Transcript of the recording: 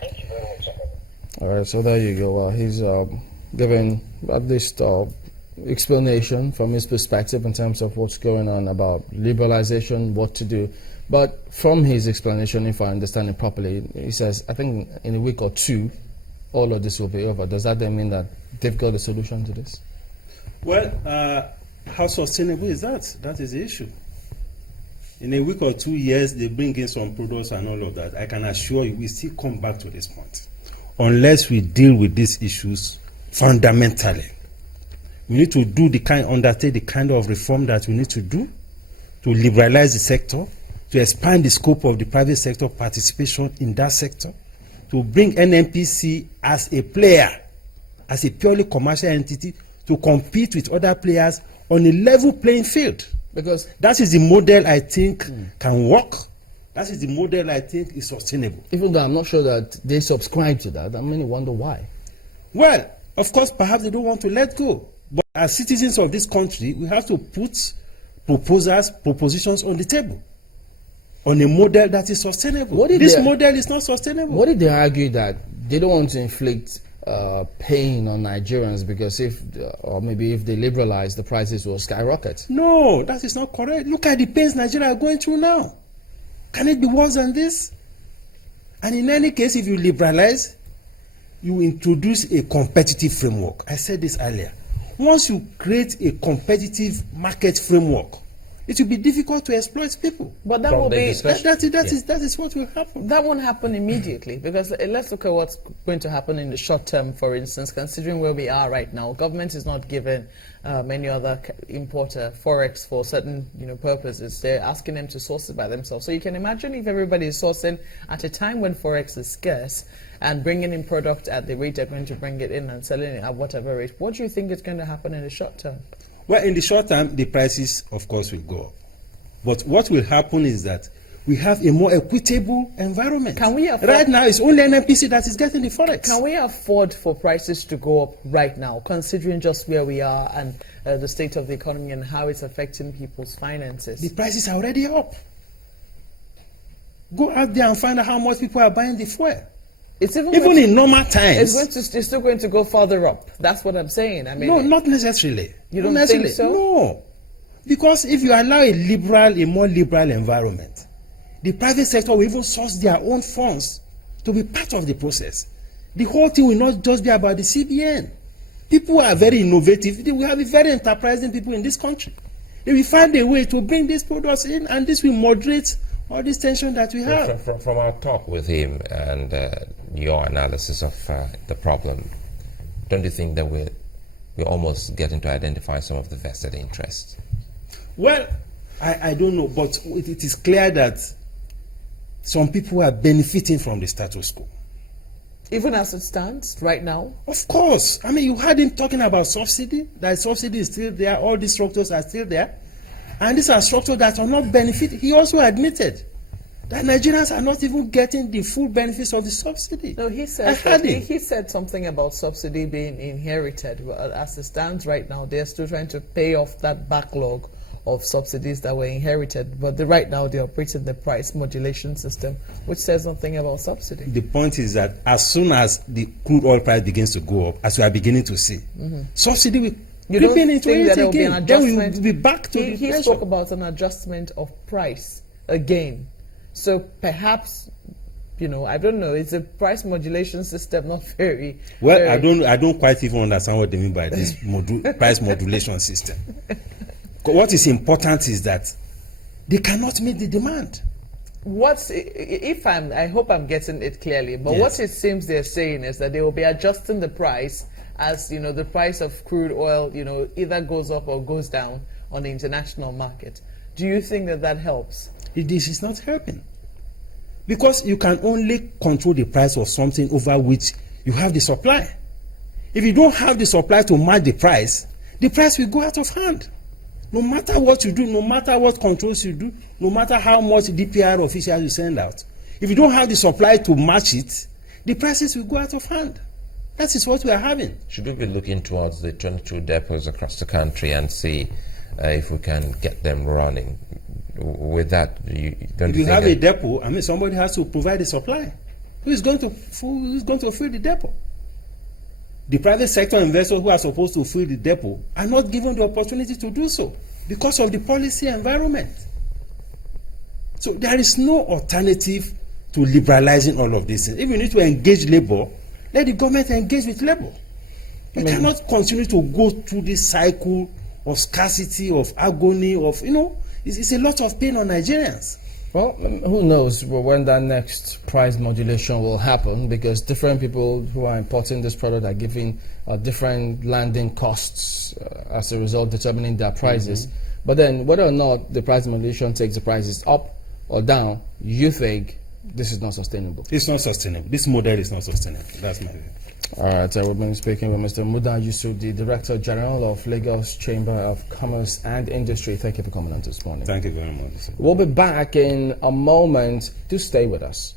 Thank you very much. All right, so there you go. He's giving at least explanation from his perspective in terms of what's going on about liberalization, what to do. But from his explanation, if I understand it properly, he says, I think in a week or two, all of this will be over. Does that then mean that they've got a solution to this? Well, how sustainable is that? That is the issue. In a week or 2 years, they bring in some products and all of that. I can assure you, we still come back to this point. Unless we deal with these issues fundamentally, we need to undertake the kind of reform that we need to do to liberalize the sector, to expand the scope of the private sector participation in that sector, to bring NNPC as a player, as a purely commercial entity, to compete with other players on a level playing field. Because that is the model I think can work. That is the model I think is sustainable. Even though I'm not sure that they subscribe to that, I mean, I wonder why. Well, of course, perhaps they don't want to let go. But as citizens of this country, we have to put propositions on the table on a model that is sustainable. This model is not sustainable. What did they argue that they don't want to inflict pain on Nigerians because or maybe if they liberalize, the prices will skyrocket? No, that is not correct. Look at the pains Nigeria are going through now. Can it be worse than this? And in any case, if you liberalize, you introduce a competitive framework. I said this earlier. Once you create a competitive market framework, it will be difficult to exploit people. But that will be that is what will happen. That won't happen immediately, because let's look at what's going to happen in the short term. For instance, considering where we are right now, government is not giving any other importer forex for certain purposes. They're asking them to source it by themselves. So you can imagine if everybody is sourcing at a time when forex is scarce and bringing in product at the rate they're going to bring it in and selling it at whatever rate. What do you think is going to happen in the short term? Well, in the short term, the prices, of course, will go up. But what will happen is that we have a more equitable environment. Can we afford, right now, it's only NNPC that is getting the forex. Can we afford for prices to go up right now, considering just where we are and the state of the economy and how it's affecting people's finances? The prices are already up. Go out there and find out how much people are buying the fuel. It's even in normal times. It's still going to go further up. That's what I'm saying. I mean, no, not necessarily. You don't think so? No, because if you allow a more liberal environment, the private sector will even source their own funds to be part of the process. The whole thing will not just be about the CBN. People are very innovative. We have very enterprising people in this country. They will find a way to bring these products in, and this will moderate all this tension that we have. From our talk with him and your analysis of the problem, don't you think that we're almost getting to identify some of the vested interests? Well, I don't know, but it is clear that some people are benefiting from the status quo. Even as it stands right now? Of course. I mean, you heard him talking about subsidy. That subsidy is still there. All these structures are still there. And these are structures that are not benefiting. He also admitted that Nigerians are not even getting the full benefits of the subsidy. No, he said something about subsidy being inherited. Well, as it stands right now, they're still trying to pay off that backlog of subsidies that were inherited. But right now, they're operating the price modulation system, which says something about subsidy. The point is that as soon as the crude oil price begins to go up, as we are beginning to see, subsidy will you don't think that there will be an adjustment? Then we'll be back to the He spoke about an adjustment of price again. So perhaps, I don't know, it's a price modulation system, not very... Well, I don't quite even understand what they mean by this price modulation system. What is important is that they cannot meet the demand. I hope I'm getting it clearly, but yes. What it seems they're saying is that they will be adjusting the price as, the price of crude oil, either goes up or goes down on the international market. Do you think that helps? This is not helping. Because you can only control the price of something over which you have the supply. If you don't have the supply to match the price will go out of hand. No matter what you do, no matter what controls you do, no matter how much DPR officials you send out, if you don't have the supply to match it, the prices will go out of hand. That is what we are having. Should we be looking towards the 22 depots across the country and see if we can get them running? With that, if you have a depot, somebody has to provide the supply. Who is going to fill the depot? The private sector investors who are supposed to fill the depot are not given the opportunity to do so because of the policy environment. So there is no alternative to liberalizing all of these things. If you need to engage labor, let the government engage with labor. We cannot continue to go through this cycle of scarcity, of agony, of, it's a lot of pain on Nigerians. Well, who knows when that next price modulation will happen, because different people who are importing this product are giving different landing costs as a result, determining their prices. But then whether or not the price modulation takes the prices up or down, you think this is not sustainable? It's not sustainable. This model is not sustainable. That's my view. All right, we've been speaking with Mr. Muda Yusuf, the Director General of Lagos Chamber of Commerce and Industry. Thank you for coming on this morning. Thank you very much. We'll be back in a moment. Do stay with us.